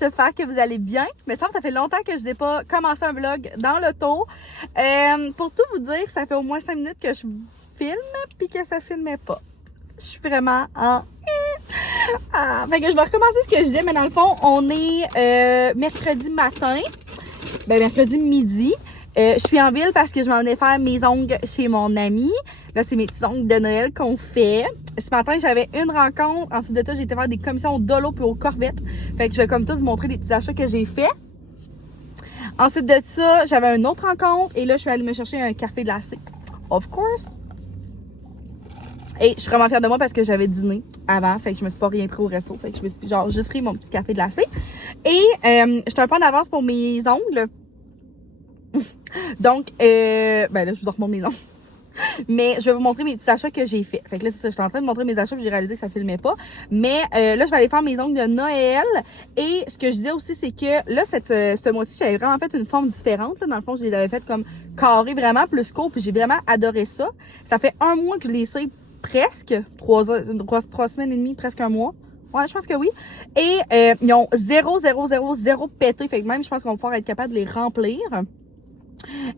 j'espère que vous allez bien. Mais ça fait longtemps que je n'ai pas commencé un vlog dans l'auto. Pour tout vous dire, ça fait au moins 5 minutes que je filme puis que ça filmait pas. Je suis vraiment en... fait que je vais recommencer ce que je disais, mais dans le fond, on est mercredi matin, mercredi midi. Je suis en ville parce que je m'en venais faire mes ongles chez mon ami. Là, c'est mes petits ongles de Noël qu'on fait. Ce matin, j'avais une rencontre. Ensuite de ça, j'ai été faire des commissions au Dolo puis aux Corvettes. Fait que je vais comme tout vous montrer les petits achats que j'ai faits. Ensuite de ça, j'avais une autre rencontre. Et là, je suis allée me chercher un café glacé. Of course. Et je suis vraiment fière de moi parce que j'avais dîné avant. Fait que je me suis pas rien pris au resto. Fait que je me suis juste pris mon petit café glacé. Et j'étais un peu en avance pour mes ongles. Donc, là, je vous remonte mes ongles. Mais je vais vous montrer mes petits achats que j'ai fait. Fait que là, c'est ça, j'étais en train de montrer mes achats puis j'ai réalisé que ça filmait pas. Mais là, je vais aller faire mes ongles de Noël. Et ce que je disais aussi, c'est que là, ce mois-ci, j'avais vraiment fait une forme différente. Là. Dans le fond, je les avais faites comme carré vraiment plus court. Puis j'ai vraiment adoré ça. Ça fait un mois que je les sais presque. 3 semaines et demie, presque un mois. Ouais, je pense que oui. Et ils ont 0 pété. Fait que même, je pense qu'on va pouvoir être capable de les remplir.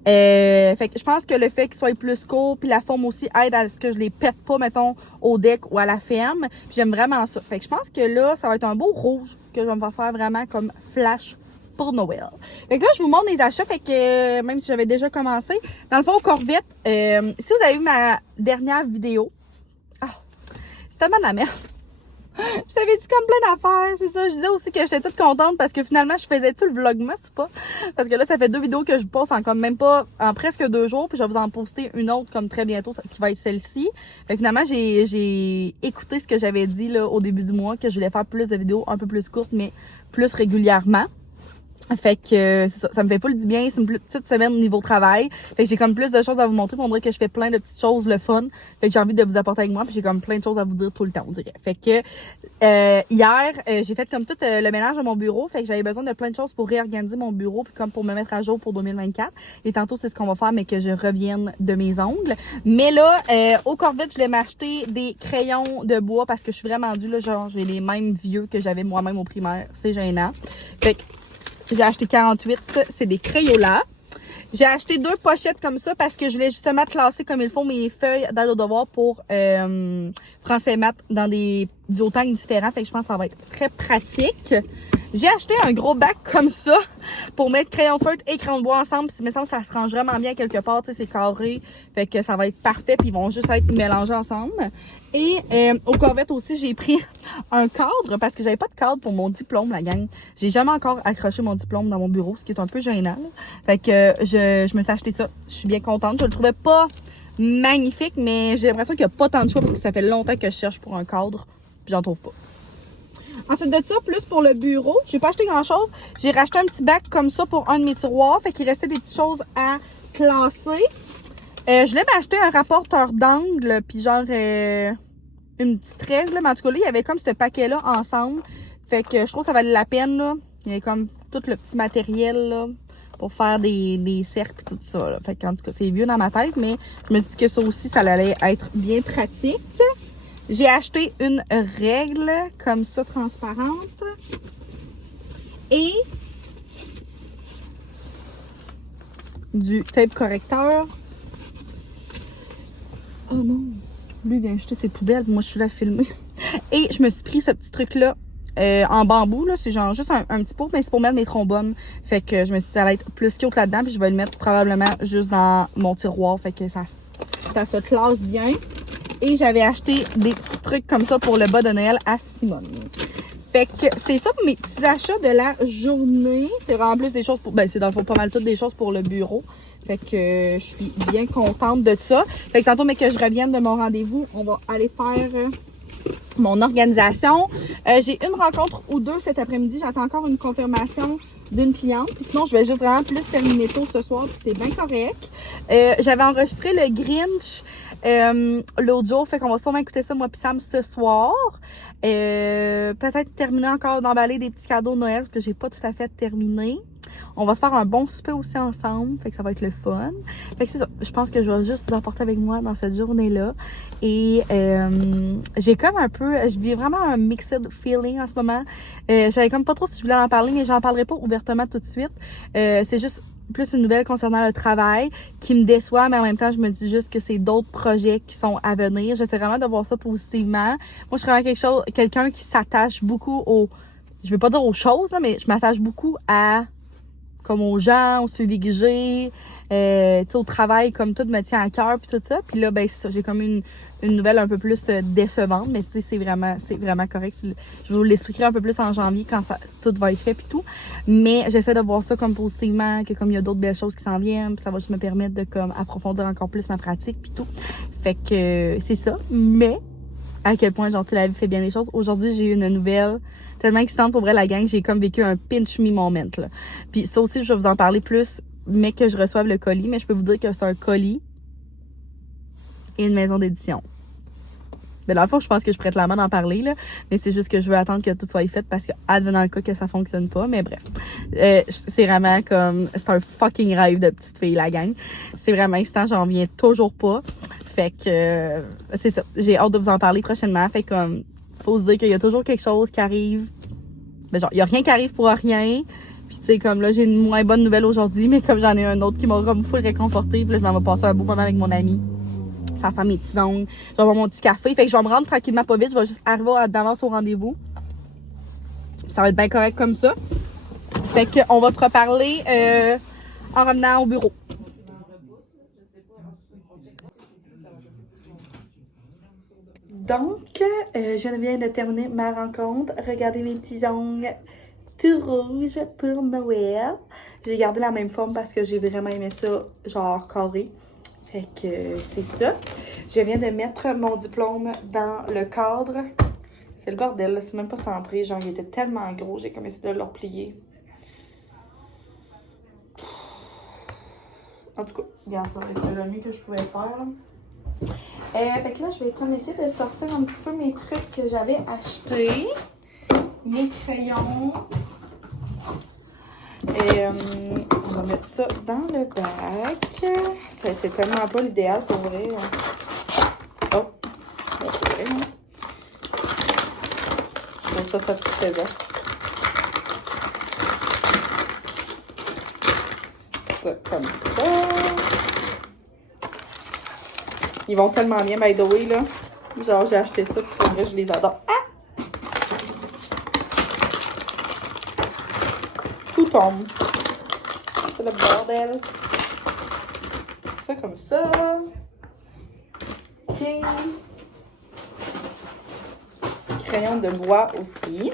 Fait que je pense que le fait qu'ils soient plus courts puis la forme aussi aide à ce que je les pète pas, mettons, au deck ou à la ferme. Puis j'aime vraiment ça. Fait que je pense que là, ça va être un beau rouge que je vais me faire vraiment comme flash pour Noël. Fait que là, je vous montre mes achats. Fait que même si j'avais déjà commencé, dans le fond, Corvette, si vous avez vu ma dernière vidéo, c'est tellement de la merde. J'avais dit comme plein d'affaires, c'est ça. Je disais aussi que j'étais toute contente parce que finalement, je faisais-tu le vlogmas ou pas? Parce que là, ça fait 2 vidéos que je poste en comme même pas, en presque 2 jours. Puis je vais vous en poster une autre comme très bientôt, qui va être celle-ci. Fait que finalement, j'ai écouté ce que j'avais dit là au début du mois, que je voulais faire plus de vidéos un peu plus courtes, mais plus régulièrement. Fait que ça me fait full du bien, c'est une petite semaine au niveau travail. Fait que j'ai comme plus de choses à vous montrer, pour on dirait que je fais plein de petites choses le fun. Fait que j'ai envie de vous apporter avec moi, puis j'ai comme plein de choses à vous dire tout le temps, on dirait. Fait que hier, j'ai fait comme tout le ménage de mon bureau, fait que j'avais besoin de plein de choses pour réorganiser mon bureau puis comme pour me mettre à jour pour 2024. Et tantôt, c'est ce qu'on va faire, mais que je revienne de mes ongles. Mais là, au Corvette, je voulais m'acheter des crayons de bois parce que je suis vraiment due là, genre j'ai les mêmes vieux que j'avais moi-même au primaire, c'est gênant. Fait que j'ai acheté 48, c'est des Crayola. J'ai acheté 2 pochettes comme ça parce que je voulais justement classer comme il faut mes feuilles d'aide aux devoirs pour français et maths dans des duotangs différents. Fait que je pense que ça va être très pratique. J'ai acheté un gros bac comme ça pour mettre crayon de feutre et crayon de bois ensemble. Puis, il me semble que ça se range vraiment bien quelque part. Tu sais, c'est carré. Fait que ça va être parfait. Puis, ils vont juste être mélangés ensemble. Et au Corvette aussi, j'ai pris un cadre parce que j'avais pas de cadre pour mon diplôme, la gang. J'ai jamais encore accroché mon diplôme dans mon bureau, ce qui est un peu gênant. Là. Fait que je me suis acheté ça. Je suis bien contente. Je le trouvais pas magnifique, mais j'ai l'impression qu'il n'y a pas tant de choix parce que ça fait longtemps que je cherche pour un cadre. Puis, j'en trouve pas. Ensuite de ça, plus pour le bureau, j'ai pas acheté grand chose. J'ai racheté un petit bac comme ça pour un de mes tiroirs. Fait qu'il restait des petites choses à classer. Je voulais m'acheter un rapporteur d'angle, puis genre une petite règle. Mais en tout cas, là, il y avait comme ce paquet-là ensemble. Fait que je trouve que ça valait la peine. Là. Il y avait comme tout le petit matériel là, pour faire des cercles et tout ça. Là. Fait qu'en tout cas, c'est vieux dans ma tête, mais je me suis dit que ça aussi, ça allait être bien pratique. J'ai acheté une règle comme ça, transparente. Et du tape correcteur. Oh non! Lui, il vient jeter ses poubelles. Moi, je suis là à filmer. Et je me suis pris ce petit truc-là en bambou. Là, c'est genre juste un petit pot, mais c'est pour mettre mes trombones. Fait que je me suis dit, ça va être plus cute là-dedans. Puis je vais le mettre probablement juste dans mon tiroir. Fait que ça se classe bien. Et j'avais acheté des petits trucs comme ça pour le bas de Noël à Simone. Fait que c'est ça pour mes petits achats de la journée. C'est vraiment plus des choses pour... c'est dans le fond pas mal toutes des choses pour le bureau. Fait que je suis bien contente de ça. Fait que tantôt, mais que je revienne de mon rendez-vous, on va aller faire mon organisation. J'ai une rencontre ou 2 cet après-midi. J'attends encore une confirmation d'une cliente. Puis sinon, je vais juste vraiment plus terminer tôt ce soir. Puis c'est bien correct. J'avais enregistré le Grinch l'audio. Fait qu'on va sûrement écouter ça, moi puis Sam, ce soir. Peut-être terminer encore d'emballer des petits cadeaux de Noël parce que j'ai pas tout à fait terminé. On va se faire un bon souper aussi ensemble, fait que ça va être le fun. Fait que c'est ça, je pense que je vais juste vous apporter avec moi dans cette journée-là. Et j'ai comme un peu, je vis vraiment un mixed feeling en ce moment. J'avais comme pas trop si je voulais en parler, mais j'en parlerai pas ouvertement tout de suite. C'est juste plus une nouvelle concernant le travail qui me déçoit, mais en même temps, je me dis juste que c'est d'autres projets qui sont à venir. J'essaie vraiment de voir ça positivement. Moi, je suis vraiment quelqu'un qui s'attache beaucoup je veux pas dire aux choses, là, mais je m'attache beaucoup comme aux gens, au suivi que j'ai, au travail, comme tout me tient à cœur puis tout ça. Puis là, ben c'est ça, j'ai comme une nouvelle un peu plus décevante, mais c'est vraiment correct. Je vous l'expliquerai un peu plus en janvier quand tout va être fait puis tout. Mais j'essaie de voir ça comme positivement, que comme il y a d'autres belles choses qui s'en viennent, ça va juste me permettre de comme approfondir encore plus ma pratique puis tout. Fait que c'est ça. Mais à quel point genre la vie fait bien les choses. Aujourd'hui, j'ai eu une nouvelle tellement excitante pour vrai, la gang. J'ai comme vécu un pinch me moment là. Puis ça aussi, je vais vous en parler plus, mais que je reçoive le colis. Mais je peux vous dire que c'est un colis et une maison d'édition. Mais dans le fond, je pense que je prête la main d'en parler, là. Mais c'est juste que je veux attendre que tout soit fait parce que, advenant le cas que ça fonctionne pas. Mais bref. C'est vraiment comme, c'est un fucking rêve de petite fille, la gang. C'est vraiment excitant, j'en reviens toujours pas. Fait que, c'est ça. J'ai hâte de vous en parler prochainement. Fait comme, faut se dire qu'il y a toujours quelque chose qui arrive. Ben genre, il y a rien qui arrive pour rien. Puis tu sais, comme là, j'ai une moins bonne nouvelle aujourd'hui, mais comme j'en ai un autre qui m'a comme full réconforté, puis là, je m'en vais passer un beau moment avec mon ami. Faire mes petits ongles. Je vais avoir mon petit café. Fait que je vais me rendre tranquillement pas vite. Je vais juste arriver d'avance au rendez-vous. Ça va être bien correct comme ça. Fait que on va se reparler en revenant au bureau. Donc, je viens de terminer ma rencontre. Regardez mes petits ongles tout rouges pour Noël. J'ai gardé la même forme parce que j'ai vraiment aimé ça, genre carré. Fait que c'est ça. Je viens de mettre mon diplôme dans le cadre. C'est le bordel, c'est même pas centré. Genre, il était tellement gros, j'ai comme essayé de le replier. En tout cas, regarde, ça va être le mieux que je pouvais faire. Fait que là, je vais comme essayer de sortir un petit peu mes trucs que j'avais achetés. Mes crayons. On va mettre ça dans le bac. Ça a été tellement pas l'idéal pour vrai. Oh, ben, c'est vrai. Hein? Je trouve ça satisfaisant. Ça, comme ça. Ils vont tellement bien, by the way, là. Genre, j'ai acheté ça, puis pour vrai, je les adore. Ah! Tout tombe. C'est le bordel. Ça comme ça. OK. Crayon de bois aussi.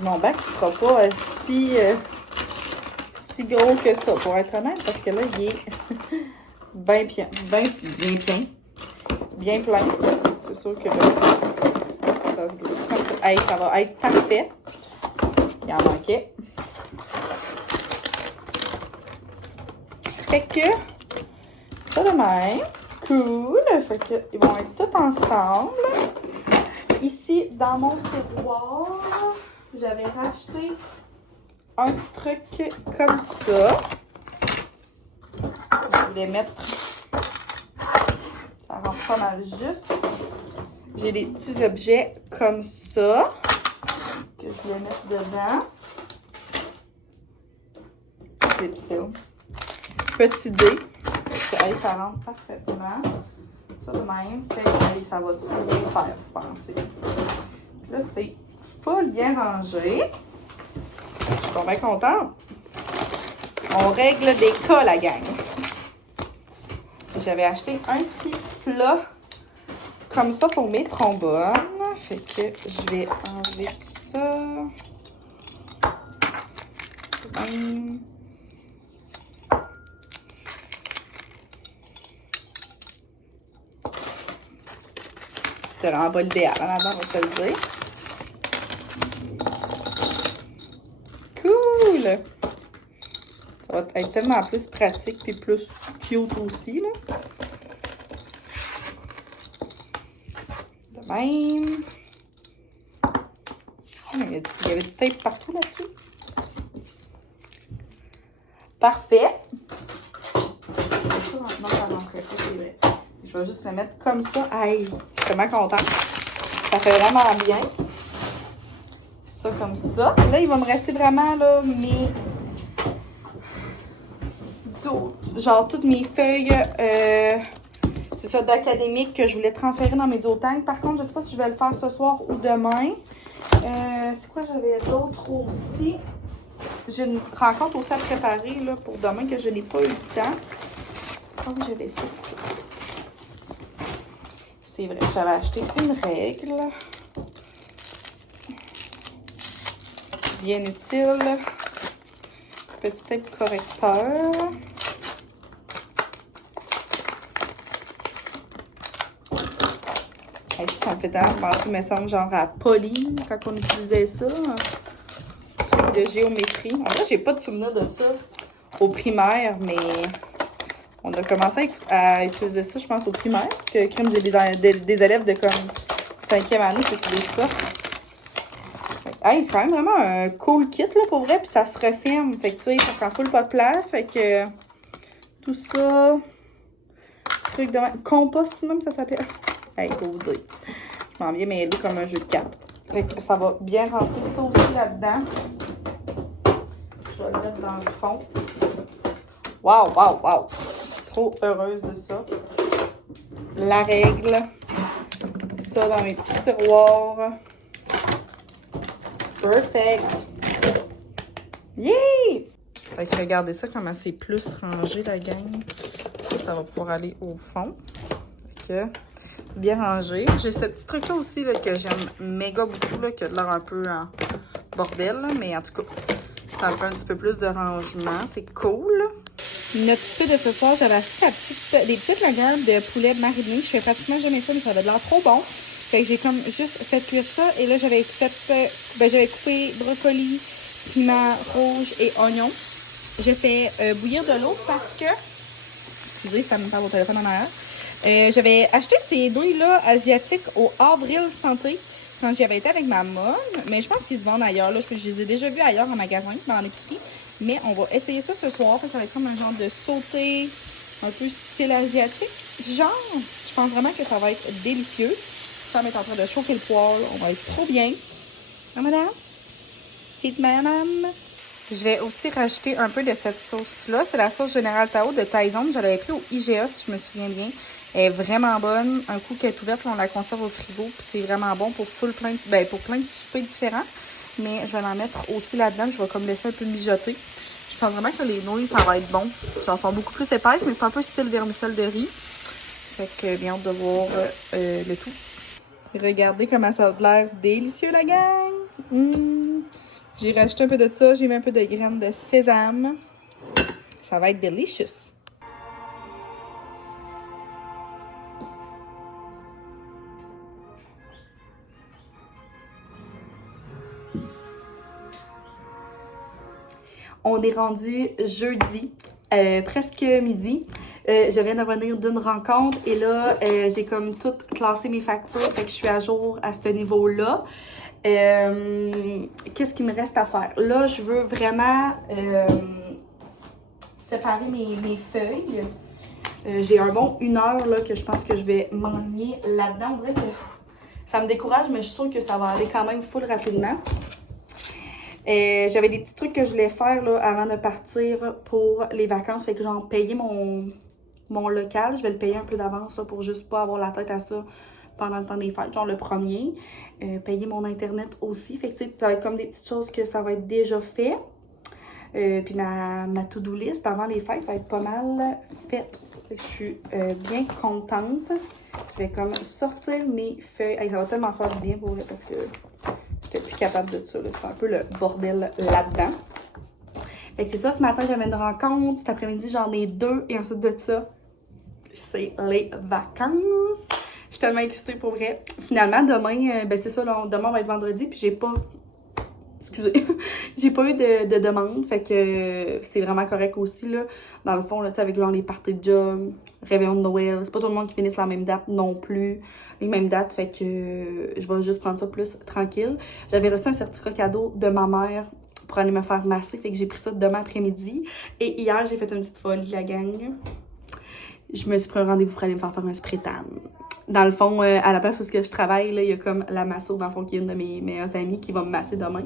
Mon bac ne sera pas si gros que ça, pour être honnête, parce que là, il est bien plein. C'est sûr que là, ça se grossit comme ça. Hey, ça va être parfait. Il en manquait. Fait que, ça de même. Cool. Fait que, ils vont être tous ensemble. Ici, dans mon tiroir, j'avais racheté un petit truc comme ça. Je voulais mettre... Ça rentre pas mal juste. J'ai des petits objets comme ça que je voulais mettre dedans. Des petits petit dé. Hey, ça rentre parfaitement. Ça de même. Fait que hey, ça va tout bien faire, vous pensez. Là, c'est full bien rangé. Je suis bien contente. On règle des cas, la gang. J'avais acheté un petit plat comme ça pour mes trombones. Fait que je vais enlever tout ça. C'était vraiment pas l'idéal en avant, on va se le dire. Cool! Ça va être tellement plus pratique et plus cute aussi, là. De même. Oh, il y avait du tape partout là-dessus. Parfait. Non, ça rentrait pas, c'est vrai. Je vais juste le mettre comme ça. Aïe, je suis tellement contente. Ça fait vraiment bien. Ça comme ça. Là, il va me rester vraiment là mes... genre toutes mes feuilles, c'est ça, d'académique que je voulais transférer dans mes duotangs. Par contre, je sais pas si je vais le faire ce soir ou demain. C'est quoi j'avais d'autre aussi? J'ai une rencontre aussi à préparer là, pour demain que je n'ai pas eu le temps. Oh, j'avais ça aussi. C'est vrai, j'avais acheté une règle. Bien utile. Petit tape correcteur. Hey, ça me fait tellement penser, me semble, genre à Pauline, quand on utilisait ça. Truc de géométrie. En fait, j'ai pas de souvenir de ça au primaire, mais on a commencé à utiliser ça, je pense, au primaire. Parce que crème, j'ai des élèves de comme 5e année qui utilisent ça. Hey, c'est quand même vraiment un cool kit, là, pour vrai. Puis ça se referme. Fait que, tu sais, ça prend full pas de place. Fait que tout ça. Ce truc de compost, même, ça s'appelle. Hey, faut vous dire. Je m'en viens mêler comme un jeu de cartes. Fait que ça va bien rentrer ça aussi là-dedans. Je vais le mettre dans le fond. Waouh, waouh, waouh. Trop heureuse de ça. La règle. Ça dans mes petits tiroirs. C'est perfect. Yeah! Fait que regardez ça, comment c'est plus rangé, la gang. Ça va pouvoir aller au fond. Fait que bien rangé. J'ai ce petit truc-là aussi là, que j'aime méga beaucoup, là, qui a l'air un peu en bordel, là, mais en tout cas, ça me fait un petit peu plus de rangement. C'est cool. Notre petit peu de ce soir, j'avais acheté des petites langueurs de poulet mariné. Je fais pratiquement jamais ça, mais ça avait l'air trop bon. Fait que j'ai comme juste fait cuire ça. Et là, j'avais j'avais coupé brocoli, piment rouge et oignon. J'ai fait bouillir de l'eau parce que... Excusez, ça me parle au téléphone en arrière. J'avais acheté ces nouilles-là asiatiques au Avril Santé quand j'y avais été avec ma mom. Mais je pense qu'ils se vendent ailleurs. Là. Je les ai déjà vus ailleurs en magasin, dans l'épicerie. Mais on va essayer ça ce soir. Ça va être comme un genre de sauté un peu style asiatique. Genre, je pense vraiment que ça va être délicieux. Sam est en train de chauffer le poêle. On va être trop bien. Ah, madame? Petite madame? Je vais aussi racheter un peu de cette sauce-là. C'est la sauce Générale Tao de Taizong. Je l'avais pris au IGA, si je me souviens bien. Elle est vraiment bonne. Un coup qu'elle est ouverte, on la conserve au frigo. Puis c'est vraiment bon pour pour plein de soupers différents. Mais je vais en mettre aussi là-dedans. Je vais comme laisser un peu mijoter. Je pense vraiment que les nouilles, ça va être bon. J'en sont beaucoup plus épaisses, mais c'est un peu style vermicelle de riz. Fait que bien hâte de voir le tout. Regardez comment ça a l'air délicieux, la gang! J'ai rajouté un peu de ça. J'ai mis un peu de graines de sésame. Ça va être delicious. On est rendu jeudi, presque midi. Je viens de revenir d'une rencontre et là, j'ai comme tout classé mes factures, fait que je suis à jour à ce niveau-là. Qu'est-ce qu'il me reste à faire? Là, je veux vraiment séparer mes feuilles. J'ai un bon 1 heure là, que je pense que je vais m'ennuyer là-dedans. On dirait que ça me décourage, mais je suis sûre que ça va aller quand même full rapidement. J'avais des petits trucs que je voulais faire là, avant de partir pour les vacances. Fait que genre payer mon local. Je vais le payer un peu d'avance pour juste pas avoir la tête à ça pendant le temps des fêtes. Genre le premier. Payer mon internet aussi. Fait que tu sais, ça va être comme des petites choses que ça va être déjà fait. Puis ma to-do list avant les fêtes va être pas mal faite. Fait que je suis bien contente. Je vais comme sortir mes feuilles. Hey, ça va tellement faire du bien pour vrai parce que j'étais plus capable de ça. C'est un peu le bordel là-dedans. Fait que c'est ça, ce matin j'avais une rencontre. Cet après-midi j'en ai 2. Et ensuite de ça, c'est les vacances. Je suis tellement excitée pour vrai. Finalement, demain, c'est ça, là, demain va être vendredi. Puis j'ai pas excusez, j'ai pas eu de demande, fait que c'est vraiment correct aussi, là. Dans le fond, là, tu sais, avec genre les parties de job, réveillon de Noël, c'est pas tout le monde qui finisse la même date non plus, les mêmes dates, fait que je vais juste prendre ça plus tranquille. J'avais reçu un certificat cadeau de ma mère pour aller me faire masser, fait que j'ai pris ça demain après-midi. Et hier, j'ai fait une petite folie, la gang. Je me suis pris un rendez-vous pour aller me faire un spray tan. Dans le fond, à la place où je travaille, là, il y a comme la masseuse, dans le fond, qui est une de mes meilleures amies qui va me masser demain.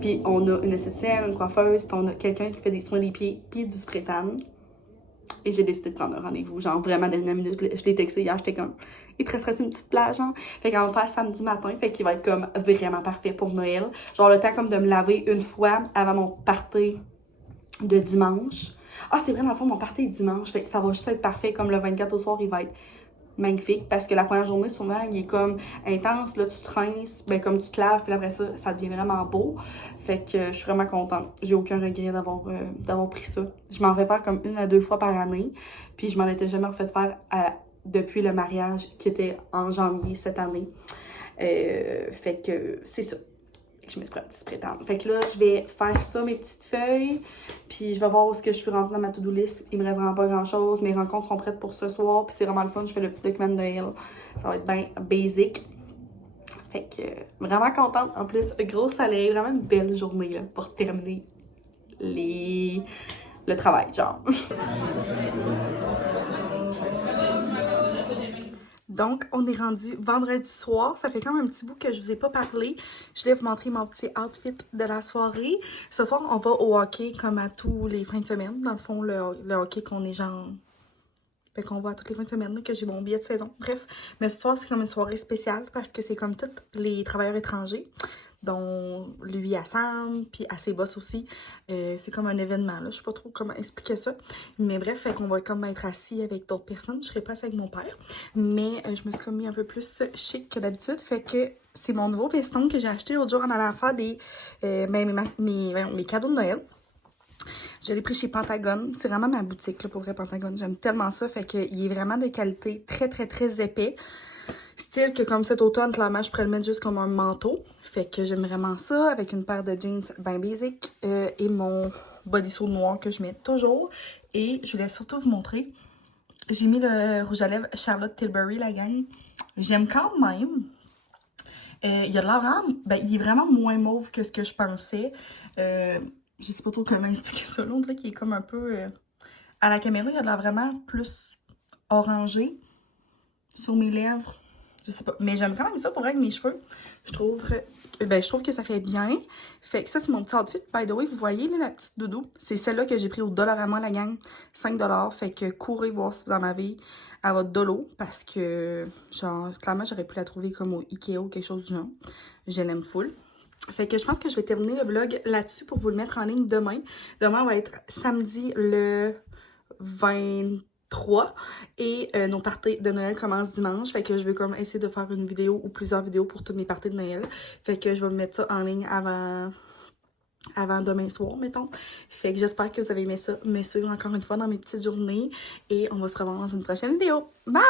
Puis on a une esthéticienne, une coiffeuse, puis on a quelqu'un qui fait des soins des pieds, puis du spray tan. Et j'ai décidé de prendre un rendez-vous, genre vraiment dernière minute. Je l'ai texté hier, j'étais comme, il te resterait une petite plage, genre? Fait qu'on va faire samedi matin, fait qu'il va être comme vraiment parfait pour Noël. Genre le temps comme de me laver une fois avant mon party de dimanche. Ah, c'est vrai, dans le fond, mon party est dimanche, fait que ça va juste être parfait, comme le 24 au soir, il va être magnifique, parce que la première journée, souvent, il est comme intense, là, tu te rinces, ben comme tu te laves, puis après ça, ça devient vraiment beau. Fait que je suis vraiment contente. J'ai aucun regret d'avoir pris ça. Je m'en fais faire comme 1 à 2 fois par année, puis je m'en étais jamais refait faire depuis le mariage qui était en janvier cette année. Fait que c'est ça. Je me suis pris un petit spray tan. Fait que là, je vais faire ça, mes petites feuilles. Puis je vais voir où est-ce que je suis rentrée dans ma to-do list. Il me reste vraiment pas grand-chose. Mes rencontres sont prêtes pour ce soir. Puis c'est vraiment le fun. Je fais le petit document de Noël. Ça va être bien basic. Fait que vraiment contente. En plus, gros soleil. Vraiment une belle journée là, pour terminer le travail, genre. Donc, on est rendu vendredi soir. Ça fait quand même un petit bout que je vous ai pas parlé. Je voulais vous montrer mon petit outfit de la soirée. Ce soir, on va au hockey comme à tous les fins de semaine. Dans le fond, le hockey qu'on est genre... Fait qu'on va à toutes les fins de semaine, là, que j'ai mon billet de saison. Bref, mais ce soir, c'est comme une soirée spéciale parce que c'est comme tous les travailleurs étrangers, dont lui à Sam, puis à ses boss aussi. C'est comme un événement, là. Je sais pas trop comment expliquer ça. Mais bref, fait qu'on va comme être assis avec d'autres personnes. Je serai pas assise avec mon père. Mais je me suis comme mis un peu plus chic que d'habitude. Fait que c'est mon nouveau veston que j'ai acheté l'autre jour en allant faire mes cadeaux de Noël. Je l'ai pris chez Pentagon. C'est vraiment ma boutique, là, pour vrai, Pentagon. J'aime tellement ça. Fait qu'il est vraiment de qualité très, très, très épais. Style que comme cet automne, clairement, je pourrais le mettre juste comme un manteau. Fait que j'aime vraiment ça avec une paire de jeans bien basic et mon bodysuit noir que je mets toujours. Et je voulais surtout vous montrer. J'ai mis le rouge à lèvres Charlotte Tilbury, la gang. J'aime quand même. Il a l'air vraiment... Ben, il est vraiment moins mauve que ce que je pensais. Je sais pas trop comment expliquer ça. L'autre, là, qui est comme un peu... à la caméra, il a l'air vraiment plus orangé sur mes lèvres. Je sais pas. Mais j'aime quand même ça pour avec mes cheveux. Je trouve que ça fait bien. Fait que ça, c'est mon petit outfit. By the way, vous voyez, là, la petite doudou. C'est celle-là que j'ai pris au Dollarama, la gang. 5$. Fait que courez voir si vous en avez à votre dolo. Parce que, genre, clairement, j'aurais pu la trouver comme au Ikea ou quelque chose du genre. Je l'aime full. Fait que je pense que je vais terminer le vlog là-dessus pour vous le mettre en ligne demain. Demain va être samedi le 23 et nos parties de Noël commencent dimanche. Fait que je vais comme essayer de faire une vidéo ou plusieurs vidéos pour toutes mes parties de Noël. Fait que je vais mettre ça en ligne avant demain soir, mettons. Fait que j'espère que vous avez aimé ça, me suivre encore une fois dans mes petites journées et on va se revoir dans une prochaine vidéo. Bye!